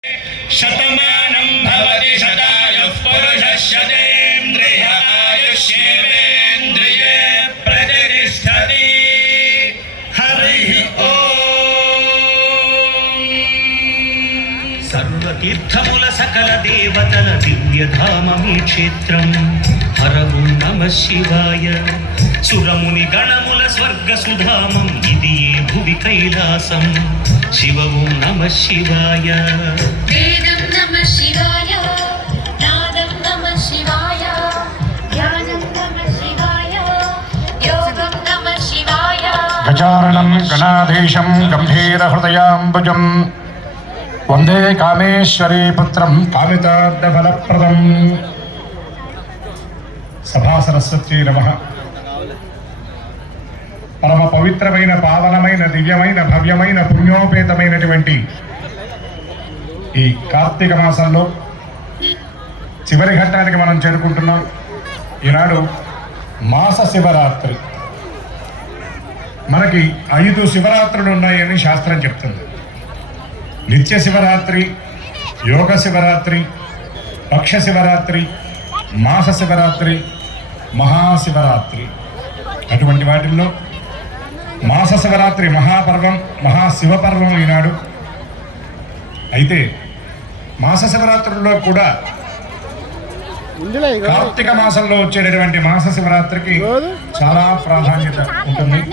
शतमानं भवति शतायुः पुरुषः शतेन्द्रिय आयुष्येवेन्द्रिये प्रतिष्ठति। हरिः ओम्। सर्वतीर्थमुल सकल देवतल दिव्यधाममी क्षेत्रं हरवो नमः शिवाय। सुरमुनि गणमुल स्वर्गसुधामं इति ये भुवि कैलासं शिव ओं नमः शिवाय। वेदं नमः शिवाय, नादं नमः शिवाय, ध्यानं नमः शिवाय, योगं नमः शिवाय। गजाननं गणाधीशं गम्भीरहृदयाम्बुजं वन्दे कामेश्वरी पुत्रं कामितार्थफलप्रदम्। సభా సరస్వతి నమః. పరమ పవిత్రమైన పావనమైన దివ్యమైన భవ్యమైన పుణ్యోపేతమైనటువంటి ఈ కార్తీక మాసంలో చివరి ఘట్టానికి మనం చేరుకుంటున్నాం. ఈనాడు మాస శివరాత్రి. మనకి 5 శివరాత్రులు ఉన్నాయని శాస్త్రం చెప్తుంది. నిత్య శివరాత్రి, యోగ శివరాత్రి, పక్ష శివరాత్రి, మాస శివరాత్రి, మహాశివరాత్రి. అటువంటి వాటిల్లో మాస శివరాత్రి మహాపర్వం, మహాశివపర్వం ఈనాడు. అయితే మాస శివరాత్రుల్లో కూడా కార్తీక మాసంలో వచ్చేటటువంటి మాస శివరాత్రికి చాలా ప్రాధాన్యత ఉంటుంది.